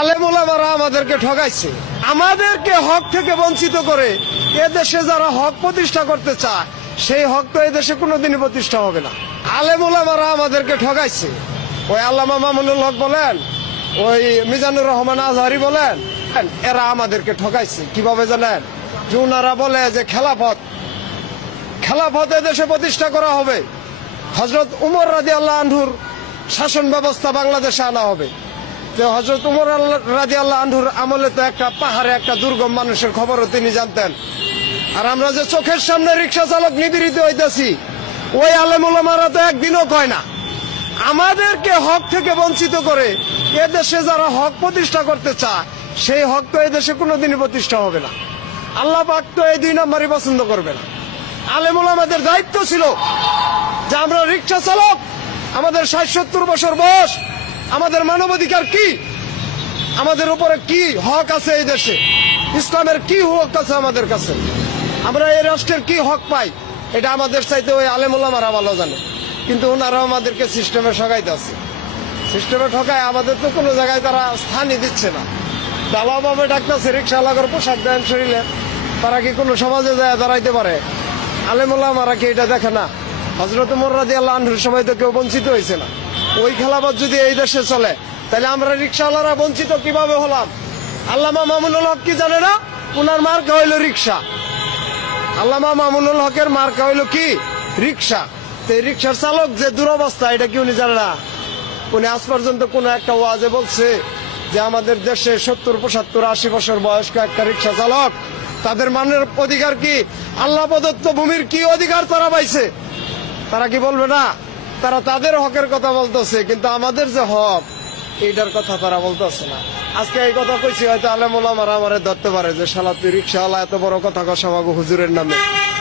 আলেম ওলামারা আমাদেরকে ঠকাইছে, আমাদেরকে হক থেকে বঞ্চিত করে এদেশে যারা হক প্রতিষ্ঠা করতে চায় সেই হক তো এদেশে কোনোদিনই প্রতিষ্ঠা হবে না। আলেম ওলামারা আমাদেরকে ঠকাইছে। ওই আল্লামা মামুনুল হক বলেন, ওই মিজানুর রহমান আজহারি বলেন, এরা আমাদেরকে ঠকাইছে। কিভাবে জানেন? যে ওনারা বলে যে খেলাফত এদেশে প্রতিষ্ঠা করা হবে, হযরত উমর রাদিয়াল্লাহু আনহুর শাসন ব্যবস্থা বাংলাদেশে আনা হবে। তো হযরত উমর রাদিয়াল্লাহু আনহুর আমলে তো একটা পাহাড়ে একটা দুর্গম মানুষের খবরও তিনি জানতেন। আর আমরা যে চোখের সামনে রিক্সা চালক নিপীড়িত হইতেছি, ওই আলেম ওলামারা তো একদিনও কয় না। আমাদেরকে হক থেকে বঞ্চিত করে এদেশে যারা হক প্রতিষ্ঠা করতে চায় সেই হক তো এদেশে কোনোদিনই প্রতিষ্ঠা হবে না। আল্লাহ পাক তো এই 2 নম্বরই পছন্দ করবে না। আলেম ওলামাদের দায়িত্ব ছিল যে আমরা রিক্সা চালক, আমাদের 60-70 বছর বয়স, আমাদের মানবাধিকার কি, আমাদের উপরে কি হক আছে, এই দেশে ইসলামের কি হক আছে আমাদের কাছে, আমরা এই রাষ্ট্রের কি হক পাই, এটা আমাদের চাইতে ওই আলেম ওলামারা ভালো জানে। কিন্তু ওনারা আমাদেরকে সিস্টেমে ঠকাইতে আছে। সিস্টেমে ঠকায় আমাদের তো কোনো জায়গায় তারা স্থানই দিচ্ছে না। দালাভাবে ডাকতেছে, রিক্সাওয়ালাগর পোশাক দেন শরীরে, তারা কি কোনো সমাজে যায় দাঁড়াইতে পারে? আলেম ওলামারা কি এটা দেখে না? হযরত উমর রাদিয়াল্লাহু আনহুর সময় তো কেউ বঞ্চিত হয়েছে না। ওই খেলাফত যদি এই দেশে চলে তাহলে আমরা রিক্সাওয়ালারা বঞ্চিত কিভাবে হলাম? আল্লামা মামুনুল হক কি জানে না? উনার মার্কা হইল রিক্সা। আল্লামা মামুনুল হকের মার্কা হইল কি? রিক্সা। তো এই রিক্সার চালক যে দুরবস্থা, এটা কি উনি জানে না? উনি আজ পর্যন্ত কোন একটা ওয়াজে বলছে যে আমাদের দেশে 70, 75, 80 বছর বয়স্ক একটা রিক্সা চালক, তাদের মানের অধিকার কি? আল্লাহ প্রদত্ত ভূমির কি অধিকার তারা পাইছে? তারা কি বলবে না? তারা তাদের হকের কথা বলতেছে, কিন্তু আমাদের যে হক এইটার কথা তারা বলতেছে না। আজকে এই কথা কইছি, হয়তো আলেম ওলামারা আমারে ধরতে পারে যে শালা তুই রিক্সাওয়ালা, এত বড় কথা কস আমাকে হুজুরের নামে।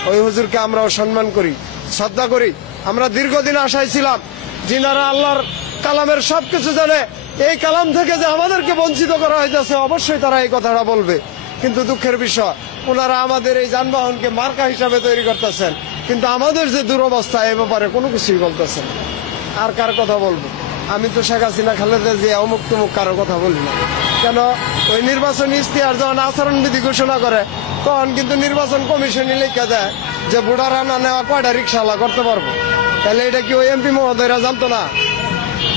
ওই হুজুরকে আমরাও সম্মান করি, শ্রদ্ধা করি। আমরা দীর্ঘদিন আশায় ছিলাম যিনারা আল্লাহর কালামের সবকিছু জানে, এই কালাম থেকে যে আমাদেরকে বঞ্চিত করা হইতেছে, অবশ্যই তারা এই কথাটা বলবে। কিন্তু দুঃখের বিষয়, ওনারা আমাদের এই যানবাহনকে মার্কা হিসাবে তৈরি করতেছেন, কিন্তু আমাদের যে দুরবস্থা এ ব্যাপারে কোনো কিছুই বলতেছেন। আর কার কথা বলবো? আমি তো শেখ হাসিনা, খালেদা জিয়া, অমুক তুমুক কারো কথা বলি না। কেন? ওই নির্বাচনী ইশতেহার যখন আচরণবিধি ঘোষণা করে তখন কিন্তু নির্বাচন কমিশনই লিখে দেয় যে বুড়ারা না নেওয়া কয়টা রিক্সাওয়ালা করতে পারবো। তাহলে এটা কি ওই এমপি মহোদয়রা জানতো না?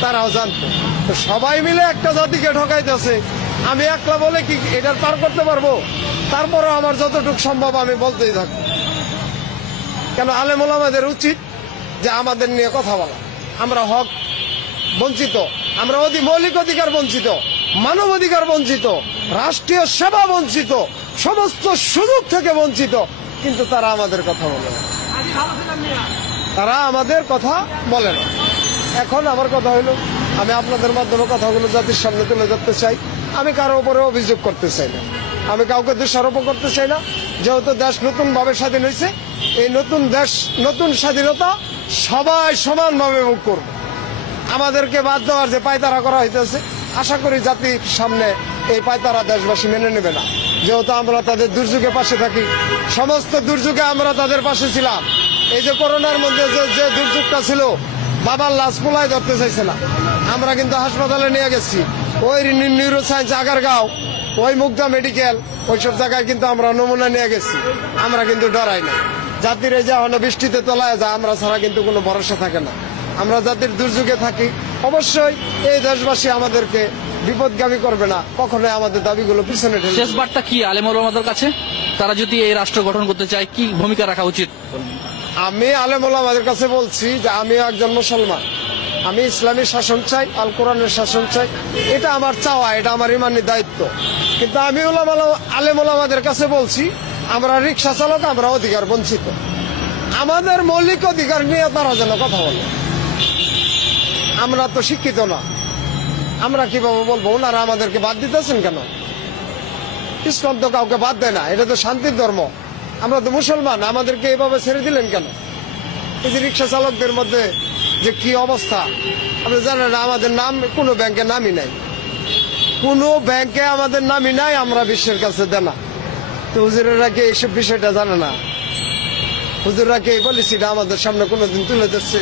তারাও জানতো। তো সবাই মিলে একটা জাতিকে ঠকাইতেছে। আমি একলা বলে কি এটা পার করতে পারবো? তারপরে আমার যতটুকু সম্ভব আমি বলতেই থাকবো। কেন? আলেম ওলামাদের উচিত যে আমাদের নিয়ে কথা বলা। আমরা হক বঞ্চিত, আমরা মৌলিক অধিকার বঞ্চিত, মানব অধিকার বঞ্চিত, রাষ্ট্রীয় সেবা বঞ্চিত, সমস্ত সুযোগ থেকে বঞ্চিত, কিন্তু তারা আমাদের কথা বলে না। তারা আমাদের কথা বলে না। এখন আমার কথা হইলো, আমি আপনাদের মাধ্যমে কথাগুলো জাতির সামনে তুলে ধরতে চাই। আমি কারো উপরে অভিযোগ করতে চাই না, আমি কাউকে দোষারোপ করতে চাই না। যেহেতু দেশ নতুন ভাবে স্বাধীন হয়েছে, এই নতুন দেশ, নতুন স্বাধীনতা সবাই সমানভাবে ভোগ করবে। আমাদেরকে বাদ দেওয়ার যে পায়তারা করা হইতেছে, আশা করি জাতির সামনে এই পায়তারা দেশবাসী মেনে নেবে না। যেহেতু আমরা তাদের দুর্যোগে পাশে থাকি, সমস্ত দুর্যোগে আমরা তাদের পাশে ছিলাম। এই যে করোনার মধ্যে যে দুর্যোগটা ছিল, বাবার লাশ পোলায় ধরতে চাইছে না, আমরা কিন্তু হাসপাতালে নিয়ে গেছি। ওই নিউরো সায়েন্স আগারগাঁও, ওই মুগদা মেডিকেল, ওইসব জায়গায় কিন্তু আমরা নমুনা নিয়ে গেছি। আমরা কিন্তু ডরাই না। জাতির এই যে বৃষ্টিতে তলায় যায়, আমরা ছাড়া কিন্তু কোনো ভরসা থাকে না। আমরা জাতির দুর্যোগে থাকি। অবশ্যই এই দেশবাসী আমাদেরকে বিপদগামী করবে না, কখনোই আমাদের দাবিগুলো পিছনে ঠেলবে। শেষ বার্তা কি আলেম ওলামাদের কাছে? তারা যদি এই রাষ্ট্র গঠন করতে চায় কি ভূমিকা রাখা উচিত? আমি আলেম ওলামাদের কাছে বলছি যে আমিও একজন মুসলমান, আমি ইসলামী শাসন চাই, আল কোরআনের শাসন চাই। এটা আমার চাওয়া, এটা আমার ইমানি দায়িত্ব। কিন্তু আমি আলেম ওলামাদের কাছে বলছি, আমরা রিক্সা চালক, আমরা অধিকার বঞ্চিত। আমাদের মৌলিক অধিকার নিয়ে তারা যেন কথা বলে। আমরা তো শিক্ষিত না, আমরা কিভাবে বলবো? ওনারা আমাদেরকে বাদ দিতেছেন কেন? ইসলাম তো কাউকে বাদ দেয় না, এটা তো শান্তির ধর্ম। আমরা তো মুসলমান, আমাদেরকে এভাবে ছেড়ে দিলেন কেন? এই যে রিক্সা চালকদের মধ্যে যে কি অবস্থা, আপনি জানেন না, আমাদের নাম কোনো ব্যাংকে নামই নাই, কোনো ব্যাংকে আমাদের নামই নাই, আমরা বিশ্বের কাছে দেনা। তো হুজুরেরা কি এইসব বিষয়টা জানে না? হুজুররা কি এই পলিসিটা আমাদের সামনে কোনোদিন তুলে ধরছে?